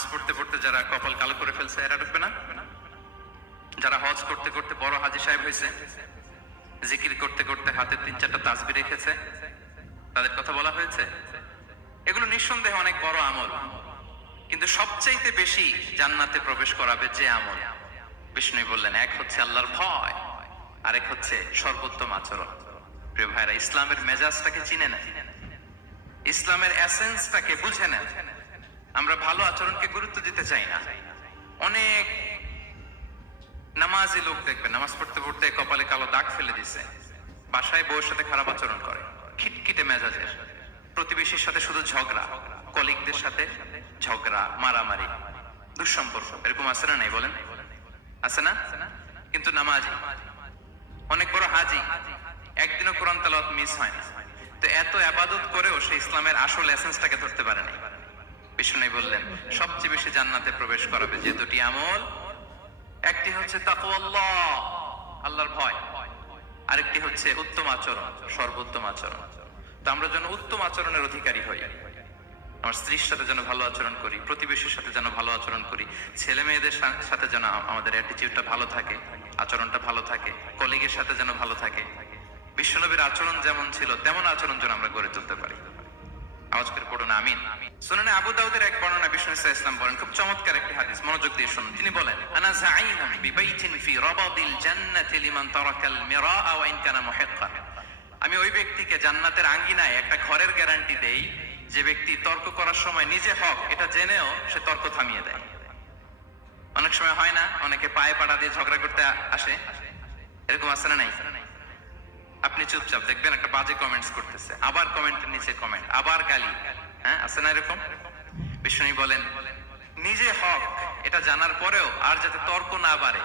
নামাজ পড়তে পড়তে যারা কপাল কালো করে ফেলছে এরা ঢুকবে না? যারা হজ করতে করতে বড় হাজী সাহেব হয়েছে, জিকির করতে করতে হাতে 3-4টা তাসবিহ রেখেছে, তাদের কথা বলা হয়েছে? এগুলো নিঃসন্দেহে অনেক বড় আমল, কিন্তু সবচাইতে বেশি জান্নাতে প্রবেশ করাবে যে আমল, বিষ্ণু বললেন, এক হচ্ছে আল্লাহর ভয়, আরেক হচ্ছে সর্বোত্তম আচরণ। প্রিয় ভাইরা, ইসলামের মেজাজটাকে চিনে নেন, ইসলামের এসেন্সটাকে বুঝে নেন। আমরা ভালো আচরণকে গুরুত্ব দিতে চাই না। অনেক নামাজি লোক দেখবেন নামাজ পড়তে পড়তে কপালে কালো দাগ ফেলে দিছে, বাসায় বউয়ের সাথে খারাপ আচরণ করে, খিটখিটে মেজাজের, প্রতিবেশীর সাথে শুধু ঝগড়া, কলিগদের সাথে ঝগড়া, মারামারি, দুঃসম্পর্ক, এরকম আছে না নাই বলেন? আছে না? কিন্তু নামাজি, অনেক বড় হাজি, একদিনও কোরআন তেলাওয়াত মিস হয় না। তো এত ইবাদত করেও সে ইসলামের আসল এসেন্সটাকে ধরতে পারে না। বিষ্ণু বললেন, সবচেয়ে বেশি জান্নাতে প্রবেশ করাবে যে দুটি আমল, একটি হচ্ছে তাকওয়াল্লাহ, আল্লাহর ভয়, আরেকটি হচ্ছে উত্তম আচরণ, সর্বোত্তম আচরণ। তো আমরা যেন উত্তম আচরণের অধিকারী হই। আমার স্ত্রীর সাথে যেন ভালো আচরণ করি, প্রতিবেশীর সাথে যেন ভালো আচরণ করি, ছেলে মেয়েদের সাথে যেন আমাদের অ্যাটিটিউডটা ভালো থাকে, আচরণটা ভালো থাকে, কলিগের সাথে যেন ভালো থাকে। বিশ্বনবীর আচরণ যেমন ছিল তেমন আচরণ যেন আমরা গড়ে তুলতে পারি। আওয়াজ করে পড়ুন আমিন। সুনানে আবু দাউদের এক বর্ণনা, বিষ্ণু ইসলাম বলেন, খুব চমৎকার একটি হাদিস, মনোযোগ দিয়ে শুনুন। তিনি বলেন, আনা যাঈমুন বিবাইতিন ফি রাবাদিল জান্নাতি লিমান তারাকাল মিরাআ ওয়া ইন কানা মুহিক্কান। আমি ওই ব্যক্তিকে জান্নাতের আঙ্গিনায় একটা ঘরের গ্যারান্টি দেই যে ব্যক্তি তর্ক করার সময় নিজে হক এটা জেনেও সে তর্ক থামিয়ে দেয়। অনেক সময় হয় না, অনেকে পায়ে পাড়া দিয়ে ঝগড়া করতে আসে, এরকম আছে না নাই? আপনি চুপচাপ দেখবেন একটা বাজে কমেন্টস করতেছে, আবার কমেন্টের নিচে কমেন্ট, আবার গালি, হ্যাঁ আছে না এরকম? বিষ্ণু বলেন, নিজে হক এটা জানার পরেও আর যাতে তর্ক না বাড়ে,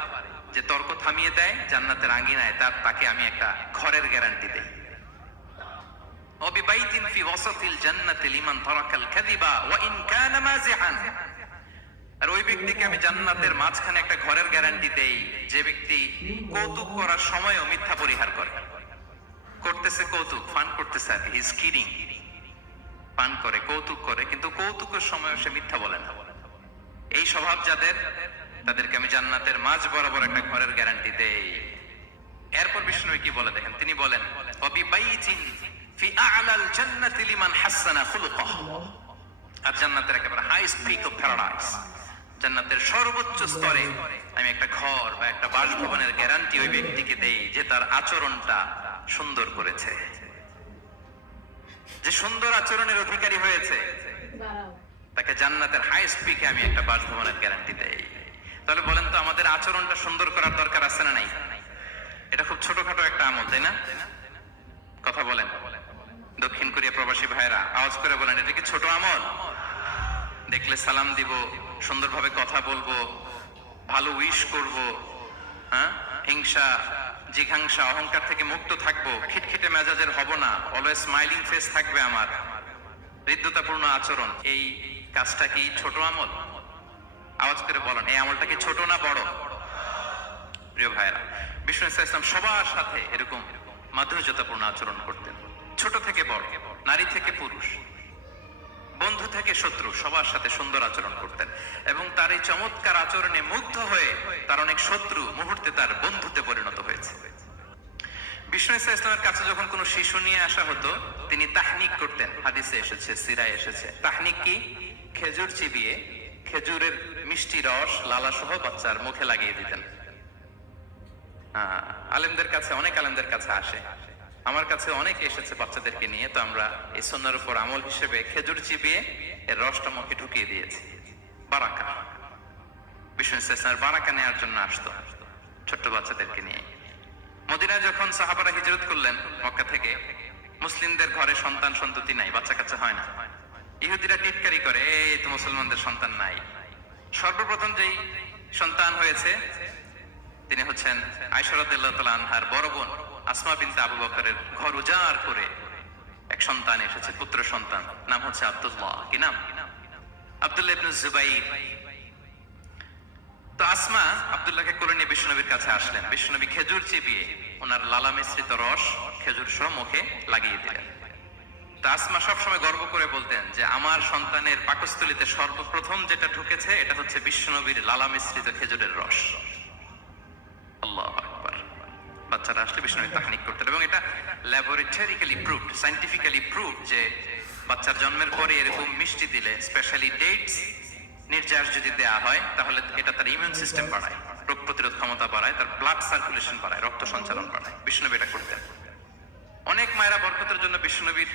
যে তর্ক থামিয়ে দেয় জান্নাতের আঙ্গিনায়, তাকে আমি একটা ঘরের গ্যারান্টি দেই। وببيت في وسط الجنة لمن ترك الكذب وإن كان مازحا। আর ওই ব্যক্তিকে আমি জান্নাতের মাঝখানে একটা ঘরের গ্যারান্টি দেই যে ব্যক্তি কৌতুক করার সময়ও মিথ্যা পরিহার করে। করতেছে কৌতুক, ফান করতেছে, আর হি ইজ কিডিং, পান করে, কৌতুক করে, কিন্তু কৌতুকের সময়ও সে মিথ্যা বলে না। এই স্বভাব যাদের, তাদেরকে আমি জান্নাতের মাঝ বরাবর একটা ঘরের গ্যারান্টি দেই। এরপর বিষ্ণু কি বলে দেখেন, তিনি বলেন, وببيت في أعلى الجنة لمن حسن خلقه। আর জান্নাতের একেবারে হাইস্ট পিক অফ প্যারাডাইস, জান্নাতের সর্বোচ্চ স্তরে আমি একটা ঘর বা একটা বাসভবনের গ্যারান্টি ওই ব্যক্তিকে দেই যে তার আচরণটা সুন্দর করেছে, যে সুন্দর আচরণের অধিকারী হয়েছে, তাকে জান্নাতের হাইস্ট পিকে আমি একটা বাসভবনের গ্যারান্টি দেই। তাহলে বলেন তো, আমাদের আচরণটা সুন্দর করার দরকার আছে না নাই? এটা খুব ছোটখাটো একটা আমল, তাই না? কথা বলেন, দক্ষিণ কোরিয়া প্রবাসী ভাইরা আওয়াজ করে বলেন, এটা কি ছোট আমল? দেখলে সালাম দিব, সুন্দরভাবে কথা বলবো, ভালো উইশ করব, হ্যাঁ, হিংসা, জিঘাংসা, অহংকার থেকে মুক্ত থাকবো, খিটখিটে মেজাজের হব না, অলওয়েজ স্মাইলিং ফেস থাকবে আমার, হৃদ্যতাপূর্ণ আচরণ। এই কাজটা কি ছোট আমল? আওয়াজ করে বলেন, এই আমলটা কি ছোট না বড়? প্রিয় ভাইরা, বিষ্ণু ইসলাম সবার সাথে এরকম মাধুর্যতাপূর্ণ আচরণ করতেন, ছোট থেকে বড়, নারী থেকে পুরুষ, বন্ধু থেকে শত্রু, সবার সাথে সুন্দর আচরণ করতেন। এবং তার এই চমৎকার আচরণে মুগ্ধ হয়ে তার অনেক শত্রু মুহূর্তে তার বন্ধুতে পরিণত হয়েছে। বিষ্ণু ইসলামের কাছে যখন কোনো শিশু নিয়ে আসা হতো, তিনি তাহনিক করতেন, হাদিসে এসেছে, সিরায় এসেছে। তাহনিক কি? খেজুর চিবিয়ে খেজুরের মিষ্টি রস লালা সহ বাচ্চার মুখে লাগিয়ে দিতেন। আলেমদের কাছে, অনেক আলেমদের কাছে আসে, আমার কাছে অনেকে এসেছে বাচ্চাদেরকে নিয়ে, তো আমরা এই সুন্নাহর উপর আমল হিসেবে খেজুর চিবিয়ে এর রসটা মুখে ঢুকিয়ে দিয়েছি। বারাকা, বিষ্ণু ইসলামের বারাকা নেওয়ার জন্য আসতো ছোট্ট বাচ্চাদেরকে নিয়ে। মদিনায় যখন সাহাবারা হিজরত করলেন মক্কা থেকে, মুসলিমদের ঘরে সন্তান সন্ততি নাই, বাচ্চা কাচ্চা হয় না। ইহুদিরা টিটকারি করে, এই তো মুসলমানদের সন্তান নাই। সর্বপ্রথম যেই সন্তান হয়েছে তিনি হচ্ছেন আয়েশা রাদিয়াল্লাহু তাআলা আনহার বড় বোন আসমা বিনতে আবু বকরের ঘর উজাড় করে এক সন্তান এসেছে, পুত্র সন্তান, নাম হচ্ছে আব্দুল্লাহ। কি নাম? আব্দুল্লাহ ইবনে জুবাইর। তো আসমা আব্দুল্লাহকে কোলে নিয়ে বিশ্বনবীর কাছে আসলেন। বিশ্বনবী খেজুর চিবিয়ে ওনার লালা মিশ্রিত রস খেজুর সহ মুখে লাগিয়ে দিলেন। তো আসমা সবসময় গর্ব করে বলতেন যে আমার সন্তানের পাকস্থলীতে সর্বপ্রথম যেটা ঢুকেছে এটা হচ্ছে বিশ্বনবীর লালা মিশ্রিত খেজুরের রস। আল্লাহু আকবার। বাচ্চারা আসলে বিশ্বনবী তাহনিক করতেন এবং এটা ল্যাবরেটরিক্যালি প্রুভড, সায়েন্টিফিক্যালি প্রুভড যে বাচ্চার জন্মের পরে এরকম মিষ্টি দিলে, স্পেশালি ডেটস নির্যাস যদি দেয়া হয়, তাহলে এটা তার ইমিউন সিস্টেম বাড়ায়, রোগ প্রতিরোধ ক্ষমতা বাড়ায়, তার ব্লাড সার্কুলেশন বাড়ায়, রক্ত সঞ্চালন বাড়ায়। বিশ্বনবী এটা করতেন। অনেক মায়েরা বরকতের জন্য বিশ্বনবীর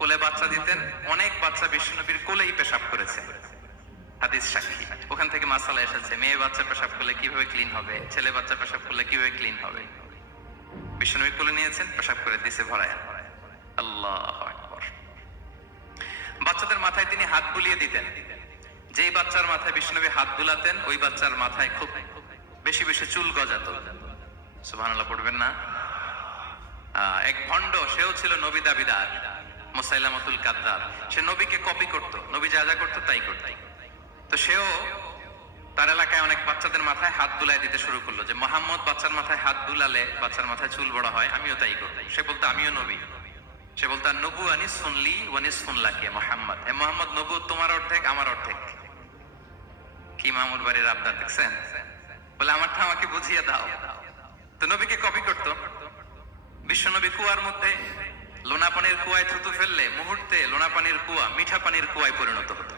কোলে বাচ্চা দিতেন। অনেক বাচ্চা বিশ্বনবীর কোলেই পেশাব করেছে, হাদিস সাক্ষী। ওখান থেকে মাসালা এসেছে, মেয়ে বাচ্চা পেশাব করলে কিভাবে ক্লিন হবে, ছেলে বাচ্চা পেশাব করলে কিভাবে ক্লিন হবে। বিশ্বনবী কোলে নিয়েছেন, পেশাব করে দিছে ভরায়। আল্লাহু আকবার। বাচ্চাদের মাথায় তিনি হাত বুলিয়ে দিতেন। যেই বাচ্চার মাথায় বিশ্বনবী হাত বুলাতেন, ওই বাচ্চার মাথায় খুব বেশি বেশি চুল গজাতো। সুবহানাল্লাহ পড়বেন না? এক ভণ্ড, সেও ছিল নবী দাবিদার, মুসাইলামাতুল কাদ্দাব। সে নবীকে কপি করত, নবী যা যা করতো তাই করত। তো সেও তার এলাকায় অনেক বাচ্চাদের মাথায় হাত বুলাই দিতে শুরু করলো, যে মুহাম্মদ বাচ্চার মাথায় হাত বুলালে বাচ্চার মাথায় চুল বড় হয়, আমিও তাই করব। সে বলতো আমিও নবী। সে বলতো নবু আনিস শুনলি ওয়ানিস শুনলাকে মুহাম্মদ, হে মুহাম্মদ, নবু তোমার অর্ধেক আমার অর্ধেক। কি মামুর বাড়ির আবদার দেখছেন? বলে আমারটা আমাকে বুঝিয়ে দাও। তো নবীকে কপি করত। বিশ্বনবী কুয়ার মধ্যে লোনা পানির কুয়ায় থুতু ফেললে মুহূর্তে লোনা পানির কুয়া মিঠা পানির কুয়ায় পরিণত হতো।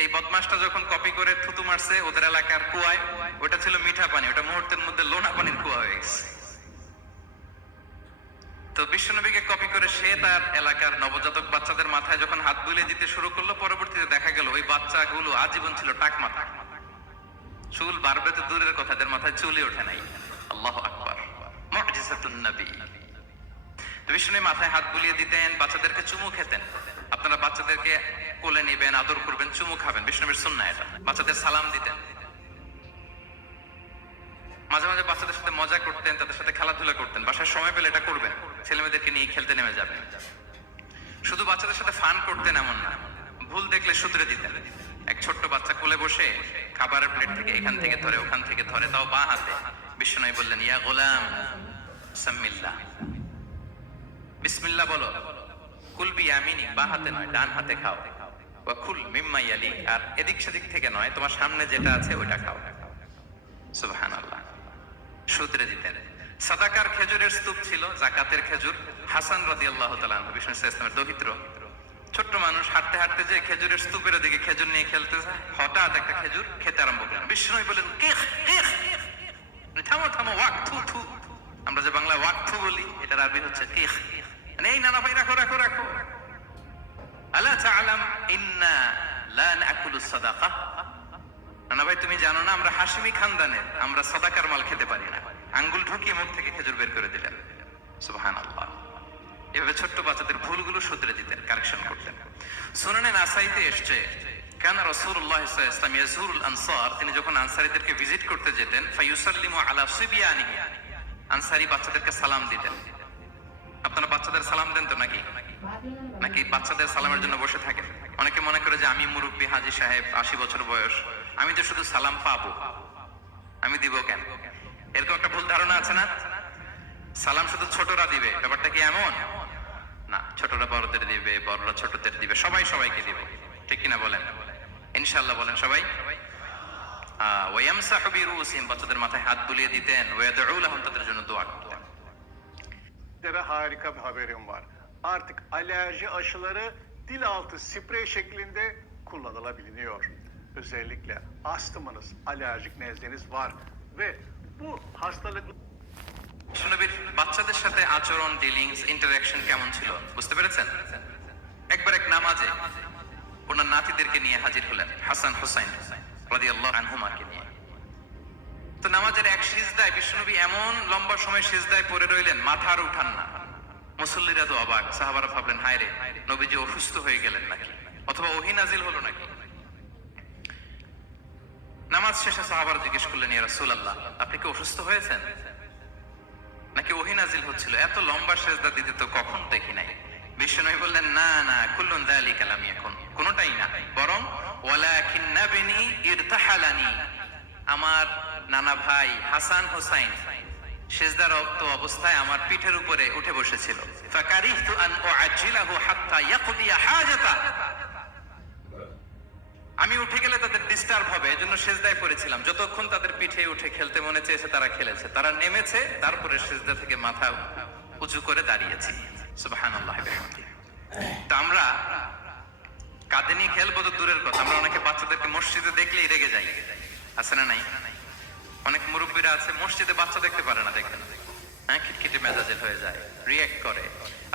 এই বদমাসটা যখন কপি করে থুতু মারছে ওদের এলাকার কুয়ায়, ওটা ছিল মিঠা পানি, ওটা মুহূর্তের মধ্যে লোনা পানির কুয়া হয়ে গেছে। তো বিশ্বনবীকে কপি করে সে তার এলাকার নবজাতক বাচ্চাদের মাথায় যখন হাত বুলিয়ে দিতে শুরু করলো, পরবর্তীতে দেখা গেল ওই বাচ্চাগুলো আজীবন ছিল টাক মাথা। চুল বাড়বে তো দূরের কথা, এদের মাথায় চুলই ওঠে নাই। আল্লাহু আকবার। মুজিজাতুন নবী। তো বিশ্বনবী মাথায় হাত বুলিয়ে দিতেন, বাচ্চাদেরকে চুমু খেতেন। আপনারা বাচ্চাদেরকে কোলে নেবেন, আদর করবেন, চুমু খাবেন, বিশ্বনবীর সুন্নাহ এটা। বাচ্চাদের সালাম দিতেন। মাঝে মাঝে বাচ্চাদের সাথে মজা করতেন, তাদের সাথে খেলাধুলা করতেন। বাসায় সময় পেলে এটা করবেন, ছেলেমেয়েদেরকে নিয়ে খেলতে নেমে যাবেন। শুধু বাচ্চাদের সাথে ফান করতেন এমন না, ভুল দেখলে শুধরে দিতেন। এক ছোট্ট বাচ্চা কোলে বসে খাবারের প্লেট থেকে এখান থেকে ধরে ওখান থেকে ধরে, তাও বাঁ হাতে। বিশ্বনবী বললেন, ইয়া গোলাম সাম্মিল্লাহ, বিসমিল্লাহ বলো। কুল বিয়ামিনি, বাঁ হাতে নয় ডান হাতে খাও। ওয়া কুল মিম্মা ইয়ালি, আর এদিক সেদিক থেকে নয়, তোমার সামনে যেটা আছে ওইটা খাও। সুবহানাল্লাহ। শুধরে দিতেন। সাদাকার খেজুরের স্তূপ ছিল, জাকাতের খেজুর। হাসান রাদিয়াল্লাহু তাআলা আনহু, বিষ্ণু ইসলামের দৌহিত্র, ছোট্ট মানুষ, হাঁটতে হাঁটতে যে খেজুরের স্তূপের দিকে খেজুর নিয়ে খেলতে যায়, হঠাৎ একটা খেজুর খেতে আরম্ভ করলেন। বিষ্ণু বলেন, কিখ কিখ, থামো থামো, ওয়াক থু থু। আমরা যে বাংলা ওয়াক থু বলি, এটার আরবি হচ্ছে কিখ। মানে এই নানা ভাই রাখো রাখো রাখো। আলা তাআলাম ইন্না লা নাকুলু সাদাকা, নানা ভাই তুমি জানো না আমরা হাশিমি খানদানের, আমরা সাদাকার মাল খেতে পারি না। আঙ্গুল ঢুকিয়ে মুখ থেকে খেজুর বের করে দিলেন। সুবহানাল্লাহ। এভাবে ছোট্ট বাচ্চাদের ভুলগুলো শুধরে দিতেন, কারেকশন করতেন। সুনানে নাসাইতে এসছে, কানা রাসূলুল্লাহ সাল্লাল্লাহু আলাইহি ওয়াসাল্লাম ইয়াজুরুল আনসার, তিনি যখন আনসারীদেরকে ভিজিট করতে যেতেন, ফায়ুসাল্লিমু আলা সিবিয়ানিহি, আনসারী বাচ্চাদেরকে সালাম দিতেন। আপনারা বাচ্চাদের সালাম দেন তো নাকি? নাকি বাচ্চাদের সালামের জন্য বসে থাকেন? অনেকে মনে করে যে আমি মুরব্বী হাজী সাহেব, 80 বছর বয়স, আমি তো শুধু সালাম পাবো, আমি দিব কেন? এরকম একটা ভুল ধারণা আছে না? সালাম শুধু ছোটরা দিবে, ব্যাপারটা কি এমন না। ছোটরা বড়দের দিবে, বড়রা ছোটদের দিবে, সবাই সবাইকে দিবে। ঠিক কিনা বলেন? ইনশাআল্লাহ বলেন সবাই। ওয়ায়ামসাহু বিরুসিহিম, বাচ্চাদের মাথায় হাত বুলিয়ে দিতেন। ওয়ায়াদউ লাহুম, তাদের জন্য দোয়া করতেন। Harika bir haberim var. Artık alerji aşıları dil altı sprey şeklinde kullanılabiliyor. Özellikle astımınız, alerjik nezleniz var ve bu hastalık বিশ্বনবীর বাচ্চাদের সাথে আচরণ, ডিলিংস, ইন্টারঅ্যাকশন কেমন ছিল বুঝতে পেরেছেন? একবার এক নামাজে ওনার নাতিদেরকে নিয়ে হাজির হলেন, হাসান হুসাইন রাদিয়াল্লাহু আনহুমাকে নিয়ে। তো নামাজের এক সিজদায় বিশ্বনবী এমন লম্বা সময় সিজদায় পড়ে রইলেন, মাথা আর উঠান না। মুসল্লিরা তো অবাক, সাহাবারা ভাবলেন হায় রে, নবীজি অসুস্থ হয়ে গেলেন নাকি, অথবা ওহী নাজিল হলো নাকি। নামাজ শেষে সাহাবারা জিজ্ঞেস করলেন, ইয়া রাসূলুল্লাহ, আপনি কি অসুস্থ হয়েছেন নাকি ওহী নাজিল হচ্ছিল? এত লম্বা সিজদা দিতে তো কখন দেখি নাই। বিশ্বনবী বললেন, না না, কুল্লুন যালিকা লাম ইয়াকুন, কোনটাই না, বরং ওয়ালাকিন নাবনি ইরতাহালানি, আমার নানা ভাই হাসান হোসাইন সিজদারত অবস্থায় আমার পিঠের উপরে উঠে বসেছিল। ফাকারিহতু আন উআজ্জিলাহু হাত্তা ইয়াকদিয়া হাজাতা। আমি উঠে গেলে তাদের ডিস্টার্ব হবে, এজন্য সিজদায় পড়েছিলাম। যতক্ষণ তাদের পিঠে উঠে খেলতে মনে চেয়েছে তারা খেলেছে, তারা নেমেছে, তারপরে সিজদা থেকে মাথা উঁচু করে দাঁড়িয়েছি। সুবহানাল্লাহি ওয়া বিহামদিহি। তো আমরা কাঁধে নিয়ে খেলবো তো দূরের কথা, আমরা অনেকে বাচ্চাদেরকে মসজিদে দেখলেই রেগে যাই, আছে না নাই? অনেক মুরব্বীরা আছে মসজিদে বাচ্চা দেখতে পারে না, দেখবেন হ্যাঁ, খিটখিটে মেজাজের হয়ে যায়, রিঅ্যাক্ট করে।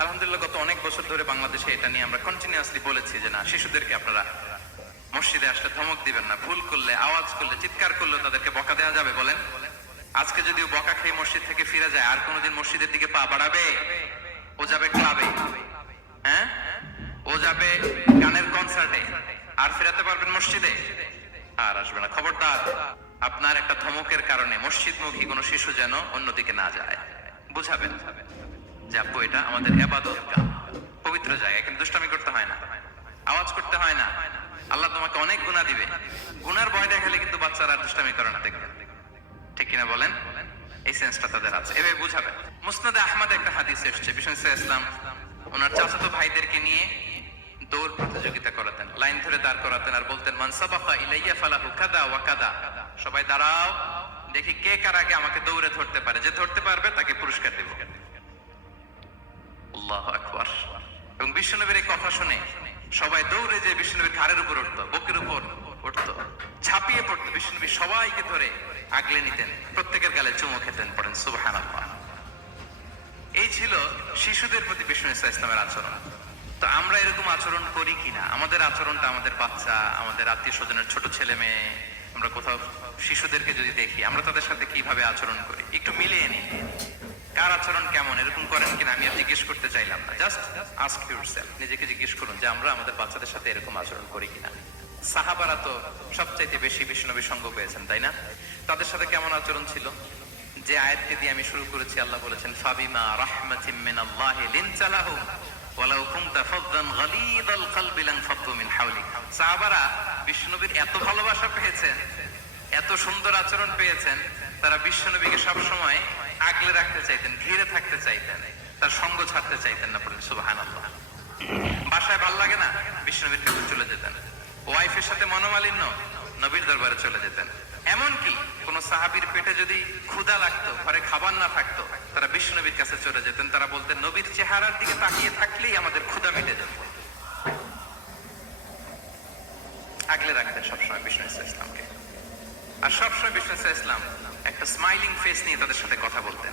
আলহামদুলিল্লাহ গত অনেক বছর ধরে বাংলাদেশে এটা নিয়ে আমরা কন্টিনিউয়াসলি বলেছি যে না, শিশুদেরকে আপনারা মসজিদে আসলে ধমক দিবেন না, ভুল করলে, আওয়াজ করলে, চিৎকার করলে তাদেরকে বকা দেওয়া যাবে? বলেন। আজকে যদিও বকা খেয়ে মসজিদ থেকে ফিরে যায়, আর কোনোদিন মসজিদের দিকে পা বাড়াবে? ও যাবে ক্লাবে, হ্যাঁ, ও যাবে গানের কনসার্টে, আর ফেরাতে পারবেন মসজিদে? আর আসবে না। খবরদার, আপনার একটা ধমকের কারণে মসজিদমুখী কোনো শিশু যেন অন্যদিকে না যায়। বুঝাবেন যে আব্বু এটা আমাদের ইবাদত গাহ, পবিত্র জায়গা, কিন্তু দুষ্টামি করতে হয় না, আওয়াজ করতে হয় না, আল্লাহ তোমাকে অনেক গুনাহ দিবে। গুনার ভয় দেখালে কিন্তু বাচ্চারা দুষ্টামি করে না, দেখবেন, ঠিক কিনা বলেন? এই সেন্সটা তাদের আছে, এভাবে বুঝাবেন। মুসনাদে আহমদে একটা হাদিস এসেছে, বিষ্ণু ইসলাম ওনার চাচাতো ভাইদেরকে নিয়ে দৌড় প্রতিযোগিতা করাতেন, লাইন ধরে দাঁড় করাতেন, আর বলতেন মান সাবাকা ইলাইয়া ফালাহু কাদা ওয়া কাদা। সবাই দাঁড়াও, দেখি কে কার আগে আমাকে দৌড়ে ধরতে পারে, যে ধরতে পারবে তাকে পুরস্কার দেব। আল্লাহু আকবার। এবং বিশ্বনবীর এই কথা শুনে সবাই দৌড়ে যে বিশ্বনবীর ঘাড়ের উপর উঠতো, বুকের উপর উঠতো, ঝাঁপিয়ে পড়তো। বিশ্বনবী সবাইকে ধরে আগলে নিতেন, প্রত্যেকের গালে চুমু খেতেন। পড়েন সুবহানাল্লাহ। এই ছিল শিশুদের প্রতি বিষ্ণু ইসলামের আচরণ। তো আমরা এরকম আচরণ করি কিনা? আমাদের আচরণটা আমাদের বাচ্চা, আমাদের আত্মীয় স্বজনের ছোট ছেলে মেয়ে, আমরা কোথাও শিশুদেরকে যদি দেখি, আমরা তাদের সাথে কিভাবে আচরণ করি একটু মিলিয়ে নিই। কার আচরণ কেমন, এরকম করেন কিনা আমি আর জিজ্ঞেস করতে চাইলাম না, জাস্ট আস্ক ইউরসেলফ, নিজেকে জিজ্ঞেস করুন যে আমরা আমাদের বাচ্চাদের সাথে এরকম আচরণ করি কিনা। সাহাবারা তো সবচাইতে বেশি বিশ্বনবীর সঙ্গ পেয়েছেন, তাই না? তাদের সাথে কেমন আচরণ ছিল? যে আয়াতটি দিয়ে আমি শুরু করেছি, আল্লাহ বলেছেন ফাবিমা রাহমাতিম মিনাল্লাহি লিনতা লাহুম ওয়ালাউ কুনতা ফাযযান গালিযাল কলবি লানফাদ্দু মিন হাওলিক। সাহাবারা বিশ্বনবীর এত ভালোবাসা পেয়েছেন, এত সুন্দর আচরণ পেয়েছেন, তারা বিশ্বনবীকে সব সময় আগলে রাখতে চাইতেন, ঘিরে থাকতে চাইতেন, তার সঙ্গ ছাড়তে চাইতেন না। বলেন সুবহানাল্লাহ। বাসায় ভাল লাগে না, বিশ্বনবীর কাছে চলে যেতেন। ওয়াইফের সাথে মনোমালিন্য, নবীর দরবারে চলে যেতেন। এমনকি কোন সাহাবীর পেটে যদি ক্ষুধা লাগতো, ঘরে খাবার না থাকতো, তারা বিশ্বনবীর কাছে চলে যেতেন। তারা বলতেন নবীর চেহারার দিকে তাকিয়ে থাকলেই আমাদের ক্ষুধা মিটে যেত। আগলে রাখতেন সবসময় বিষ্ণু ইসলামকে। আর সবসময় বিষ্ণু ইসলাম একটা স্মাইলিং ফেস নিয়ে তাদের সাথে কথা বলতেন,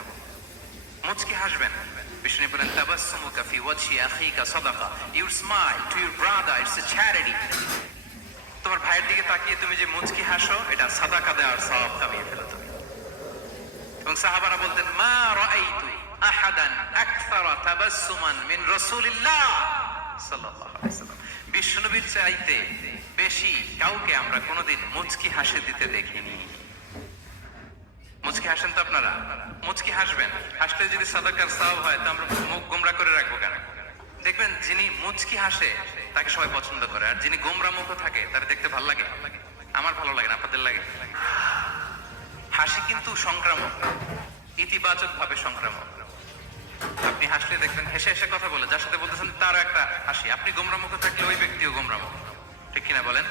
মুচকি হাসবেন। বিষ্ণু বলেন তাবাসসুমুকা ফি ওয়াজহি আখিকা সাদাকা, your smile to your brother it's a charity. তোমার ভাইয়ের দিকে তাকিয়ে তুমি যে মুচকি হাসো, এটা সাদাকা দেওয়ার সওয়াব কামিয়ে ফেলো তুমি। এবং সাহাবারা বলতেন মা রাআইতু আহাদান আকসারা তাবাসসুমান মিন রাসূলিল্লাহ সাল্লাল্লাহু আলাইহি ওয়াসাল্লাম। বিশ্বনবীর চাইতে বেশি কাউকে আমরা কোনোদিন মুচকি হাসি দিতে দেখিনি। মুচকি হাসেন তো আপনারা? মুচকি হাসবেন, হাসলে যদি সাদাকার সওয়াব হয়, তো আমরা মুখ গোমরা করে রাখবো কেন? দেখবেন যিনি মুচকি হাসে তাকে সবাই পছন্দ করে, আর যিনি গোমরা মুখ থাকে তার দেখতে ভালো লাগে। আমার ভালো লাগে না, আপনাদের লাগে? হাসি কিন্তু সংক্রামক, ইতিবাচক ভাবে সংক্রামক। আপনি হাসলে দেখবেন হেসে হেসে কথা বলে, যার সাথে বলতেছেন তারও একটা হাসি। আপনি গোমরা মুখ থাকলে ওই ব্যক্তিও গোমরা মুখ, ঠিক কিনা বলেন?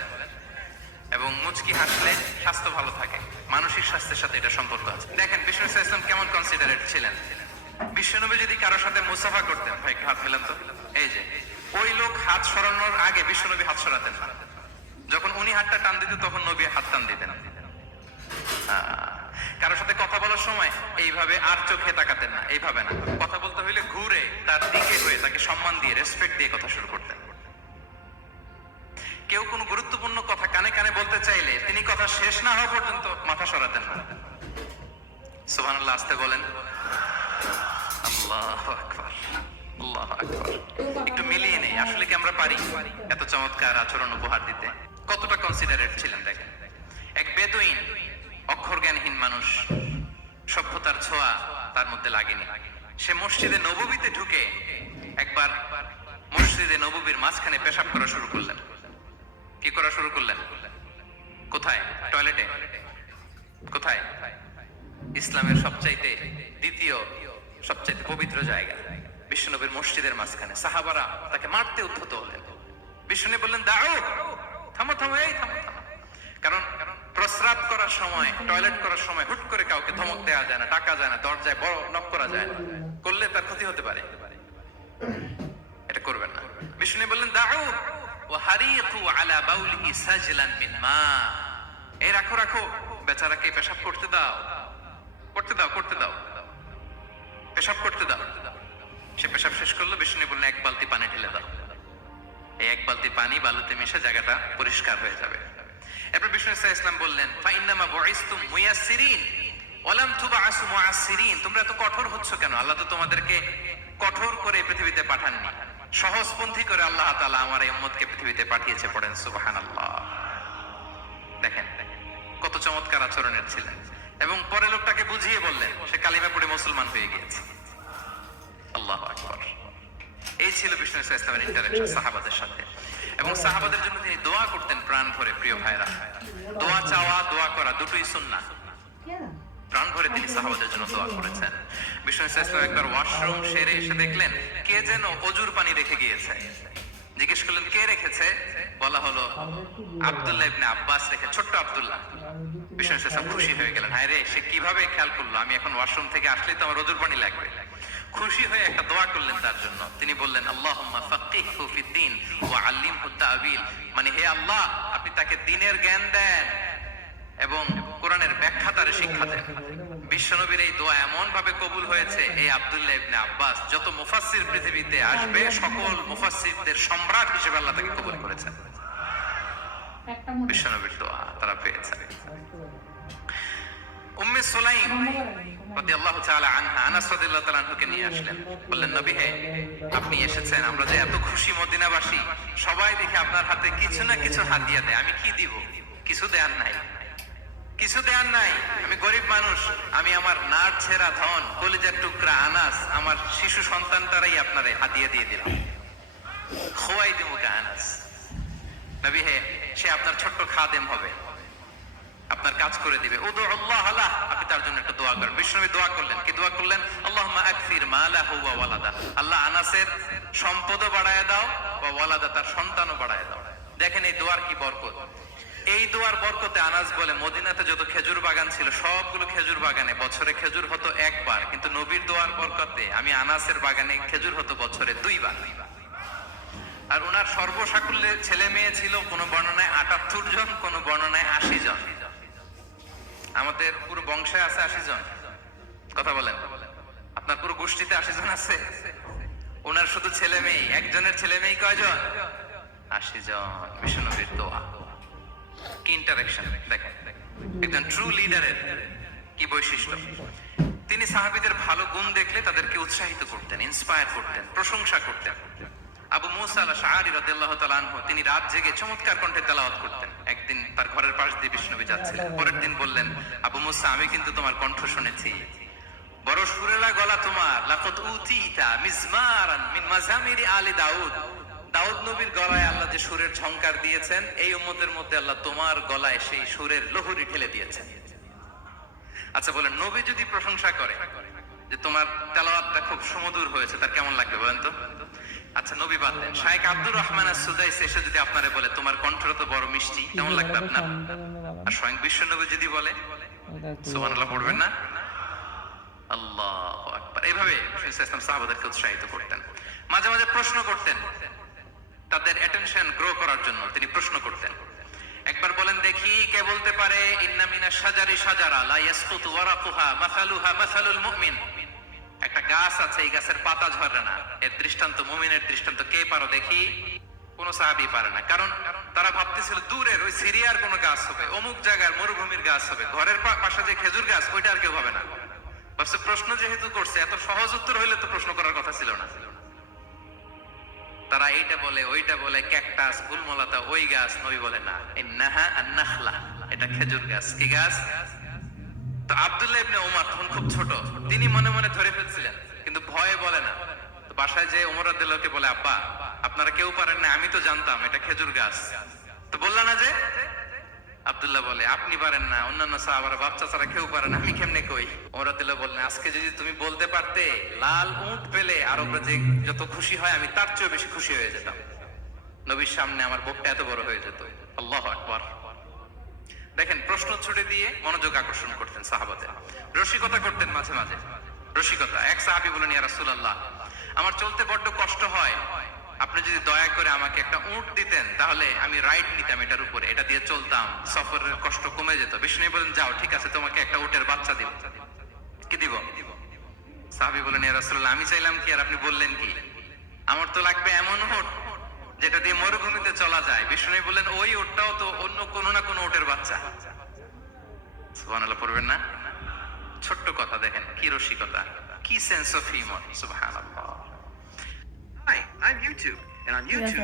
এবং মুচকি হাসলে স্বাস্থ্য ভালো থাকে, মানসিক স্বাস্থ্যের সাথে এটা সম্পর্ক আছে। দেখেন বিষ্ণু ইসলাম কেমন কনসিডারেট ছিলেন। বিশ্বনবী যদি কারোর সাথে মুসাফা করতেন, ভাই হাত মিলান তো, এই যে ওই লোক হাত সরানোর আগে বিশ্বনবী হাত সরাতেন না। যখন উনি হাতটা টান দিতেন তখন নবী হাত টান দিতেন। কারোর সাথে কথা বলার সময় এইভাবে আর চোখে তাকাতেন না, এইভাবে না। কথা বলতে হইলে ঘুরে তার দিকে হয়ে তাকে সম্মান দিয়ে, রেসপেক্ট দিয়ে কথা শুরু করতেন। কেউ কোনো গুরুত্বপূর্ণ কথা কানে কানে বলতে চাইলে তিনি কথা শেষ না হওয়া পর্যন্ত মাথা সরাতেন না। সুবহানাল্লাহ, আসতে বলেন। আল্লাহু আকবার, আল্লাহু আকবার। একটু মিলিয়ে নেই, আসলে কি আমরা পারি এত চমৎকার আচরণ উপহার দিতে? কতটা কনসিডারেট ছিলেন দেখেন। এক বেদুইন, অক্ষর জ্ঞানহীন মানুষ, সভ্যতার ছোঁয়া তার মধ্যে লাগেনি। সে মসজিদে নববীতে ঢুকে একবার মসজিদে নববীর মাঝখানে পেশাব করা শুরু করলেন। কি করা শুরু করলেন? কোথায়? টয়লেটে? কোথায়? ইসলামের সবচাইতে দ্বিতীয় সবচাইতে পবিত্র জায়গা, বিশ্বনবীর মসজিদের মাঝখানে সাহাবারা তাকে মারতে উদ্ধত হলেন। বিশ্বনবী বললেন, দাও, থামো থামো, এই থামো থামো। কারণ প্রস্রাব করার সময়, টয়লেট করার সময় হুট করে কাউকে ধমক দেওয়া যায় না, ডাকা যায় না, দরজায় বড় নক করা যায় না, করলে তার ক্ষতি হতে পারে, এটা করবেন না। বিশ্বনবী বললেন, দাও ওয়া হারিকু আলা বাউলিহি সাজলান মিন মা, এই রাখো রাখো, বেচারাকে পেশাব করতে দাও, করতে দাও, করতে দাও, পেশাব করতে দাও। সে পেশাব শেষ করলো। বিষ্ণু বললেন, এক বালতি পানি ঢেলে দাও। এই এক বালতি পানি বালুতে মিশে জায়গাটা পরিষ্কার হয়ে যাবে। এরপর বিষ্ণু ইসলাম বললেন, ফাইন্নামা বুইসতুম মুয়াসসিরিন ওয়া লাম তুবআসু মুআসসিরিন, তোমরা এত কঠোর হচ্ছ কেন? আল্লাহ তো তোমাদেরকে কঠোর করে পৃথিবীতে পাঠাননি, সহজপন্থী করে আল্লাহ তাআলা আমার এই উম্মতকে পৃথিবীতে পাঠিয়েছে। পড়েন সুবহানাল্লাহ। দেখেন কত চমৎকার আচরণের ছিলেন। এবং পরে লোকটাকে বুঝিয়ে বললেন, সে কালিমা পড়ে মুসলমান হয়ে গিয়েছে। আল্লাহু আকবার। এই ছিল বিষ্ণু ইসলামের ইন্টারেকশন সাহাবাদের সাথে। এবং সাহাবাদের জন্য তিনি দোয়া করতেন প্রাণ ভরে। প্রিয় ভাইরা, দোয়া চাওয়া, দোয়া করা দুটোই সুন্নাহ। প্রাণ ভরে তিনি সাহাবাদের জন্য দোয়া করেছেন। বিষ্ণু ইসলাম একবার ওয়াশরুম সেরে এসে দেখলেন কে যেন অজুর পানি রেখে গিয়েছে। জিজ্ঞেস করলেন, কে রেখেছে? বলা হলো, আব্দুল্লাহ ইবনে আব্বাস রেখে, ছোট্ট আব্দুল্লাহ। বিষ্ণু ইসলাম খুশি হয়ে গেলেন, হায় রে, সে কিভাবে খেয়াল করলো, আমি এখন ওয়াশরুম থেকে আসলেই তো আমার অজুর পানি লাগবে। খুশি হয়ে একটা দোয়া করলেন তার জন্য। তিনি বললেন, আল্লাহুম্মা ফাক্কিহহু ফিদ্দীন ওয়া আল্লিমহু তা'ওয়িল, মানে হে আল্লাহ, আপনি তাকে দ্বীনের জ্ঞান দেন এবং কোরআনের ব্যাখ্যা তার শিক্ষা দেন। বিশ্বনবীর এই দোয়া এমন ভাবে কবুল হয়েছে, এই আব্দুল্লাহ ইবনে আব্বাস যত মুফাসসির পৃথিবীতে আসবে, সকল মুফাসসিরদের সম্রাট হিসেবে আল্লাহ তাকে কবুল করেছেন। বিশ্বনবীর দোয়া তারা পেয়েছে। উম্মে সুলাইম রাদিয়াল্লাহু তাআলা আনহা আনাস রাদিয়াল্লাহু তাআলা আনহুকে নিয়ে আসলেন। বললেন, নবী হে, আপনি এসেছেন, আমরা যে এত খুশি মদিনাবাসী, সবাই দেখে আপনার হাতে কিছু না কিছু হাদিয়া দেয়, আমি কি দিব? কিছু দেয়ার নাই, কিছু দেয়ার নাই, আমি গরিব মানুষ, আমি আমার নার ছেঁড়া ধন, কলিজার টুকরা আনাস, আমার শিশু সন্তানটারাই আপনারে হাদিয়া দিয়ে দিলাম। খোয়াই দিমুকা আনাস। নবী হে, সে আপনার ছোট্ট খাদেম হবে, আপনার কাজ করে দিবে। উদু আল্লাহ আলাহ, আপনি তার জন্য একটা দোয়া করেন। বিষ্ণু দোয়া করলেন, কি দোয়া করলেন? আল্লাহুম্মা আকসির মালাহু ওয়া ওয়ালাদা, আল্লাহ আনাসের সম্পদও বাড়ায় দাও, ওয়া ওয়ালাদা, তার সন্তানও বাড়ায় দাও। দেখেন এই দোয়ার কি বরকত। এই দোয়ার বরকতে আনাস বলে, মদিনাতে যত খেজুর বাগান ছিল সবগুলো খেজুর বাগানে বছরে খেজুর হতো একবার, কিন্তু নবীর দোয়ার বরকতে আমি আনাসের বাগানে খেজুর হতো বছরে 2 বার। আর ওনার সর্বসাকুল্যে ছেলে মেয়ে ছিল, কোন বর্ণনায় 78 জন, কোন বর্ণনায় 80 জন। আমাদের পুরো বংশে আছে 80 জন। কথা বলেন, আপনার পুরো গোষ্ঠীতে 80 জন আছে? ওনার শুধু ছেলে মেয়ে, একজনের ছেলে মেয়ে কয়জন? 80 জন। বিশ্বনবীর দোয়া কি ইন্টারেকশন দেখেন, একজন ট্রু লিডারের কি বৈশিষ্ট্য। তিনি সাহাবীদের ভালো গুণ দেখলে তাদেরকে উৎসাহিত করতেন, ইন্সপায়ার করতেন, প্রশংসা করতেন। আবু মুসা আল-আশআরী রাদিয়াল্লাহু তাআলা আনহু, তিনি রাত জেগে চমৎকার কণ্ঠে তেলাওয়াত করতেন। একদিন তার ঘরের পাশ দিয়ে বিষ্ণু যাচ্ছিলেন। পরের দিন বললেন, আবু মুসা, আমি কিন্তু তোমার কণ্ঠ শুনেছি, বড় সুরেলা গলা তোমার। লাকাদ উতিতা মিজমারান মিন মাজামিরি আলি দাউদ, দাউদ নবীর গলায় আল্লাহ যে সুরের ঝংকার দিয়েছেন, এই উম্মতের মধ্যে আল্লাহ তোমার গলায় সেই সুরের লহরী ঠেলে দিয়েছেন। আচ্ছা বলেন, নবী যদি প্রশংসা করে যে তোমার তেলাওয়াতটা খুব সুমধুর হয়েছে, তার কেমন লাগবে বলেন তো? আচ্ছা নবী বাদ দেন, শাইখ আব্দুর রহমান আস-সুদাইসি এসে যদি আপনারে বলে তোমার কণ্ঠটা তো বড় মিষ্টি, কেমন লাগবে আপনার? আর স্বয়ং বিশ্ব নবী যদি বলে, সুবহানাল্লাহ পড়বেন না? আল্লাহু আকবার। এইভাবে ইসলাম সাহাবাদেরকে উৎসাহিত করতেন। মাঝে মাঝে প্রশ্ন করতেন, তাদের অ্যাটেনশন গ্রো করার জন্য তিনি প্রশ্ন করতেন। একবার বলেন দেখি, কে বলতে পারে, ইন্না মিনাশ শাজারি শাজারা লা ইয়াসকুতু ওয়ারাকুহা মাসালুহা মাসালুল মুমিন, একটা গাছ আছে, এই গাছের পাতা ঝরে না, এর দৃষ্টান্ত মুমিনের দৃষ্টান্ত। কে পারো দেখি? কোন সাহাবী পারে না। কারণ তারা ভাবতেছিল দূরের ওই সিরিয়ার কোন গাছ হবে, অমুক জায়গার মরুভূমির গাছ হবে, ঘরের পাশে যে খেজুর গাছ, ওইটা আর কেউ হবে না। ভাবছে প্রশ্ন যেহেতু করছে, এত সহজ উত্তর হইলে তো প্রশ্ন করার কথা ছিল না। তারা এইটা বলে, ওইটা বলে, ক্যাকটাস, গুলমলাতা, ওই গাছ। নবী বলে না, ইন্নাহা আন-নাখলা, এটা খেজুর গাছ। কি গাছ? তো আব্দুল্লাহ ইবনে ওমর তখন খুব ছোট, তিনি মনে মনে ধরে ফেলছিলেন, কিন্তু ভয়ে বলে না। তো বাসায় যে ওমর রাদিয়াল্লাহু বলে, আব্বা আপনারা কেউ পারেন না, আমি তো জানতাম এটা খেজুর গাছ, তো বললা না যে? আব্দুল্লাহ বলে, আপনি পারেন না, অন্যান্য সাহাবারা বাচ্চা ছাড়া কেউ পারে না, আমি কেমনে কই? ওমর রাদিয়াল্লাহু বললেন, আজকে যদি তুমি বলতে পারতে লাল উট পেলে আরবরা যে যত খুশি হয় আমি তার চেয়েও বেশি খুশি হয়ে যেতাম। নবীর সামনে আমার বুকটা এত বড় হয়ে যেত। আল্লাহু আকবার। দেখেন, প্রশ্ন ছুড়ে দিয়ে মনোযোগ আকর্ষণ করতেন সাহাবাদের, রসিকতা করতেন মাঝে মাঝে। রসিকতা, এক সাহাবী বলেন, ইয়া রাসূলুল্লাহ, আমার চলতে বড্ড কষ্ট হয়, আপনি যদি দয়া করে আমাকে একটা উট দিতেন তাহলে আমি রাইড নিতাম এটার উপরে, এটা দিয়ে চলতাম, সফরের কষ্ট কমে যেত। বিষ্ণু বলেন, যাও, ঠিক আছে, তোমাকে একটা উটের বাচ্চা দিব। কি দিব? সাহাবী বলেন, ইয়া রাসূলুল্লাহ, আমি চাইলাম কি আর আপনি বললেন কি? আমার তো লাগবে এমন উট যেটা দিয়ে মরুভূমিতে চলা যায়। বিষ্ণু বললেন, ওই উটটাও তো অন্য কোনো না কোনো উটের বাচ্চা। সুবহানাল্লাহ পড়বেন না? ছোট্ট কথা, দেখেন কি রসিকতা, কি সেন্স অফ হিউমার। সুবহানাল্লাহ। Hi, I'm YouTube, and on YouTube,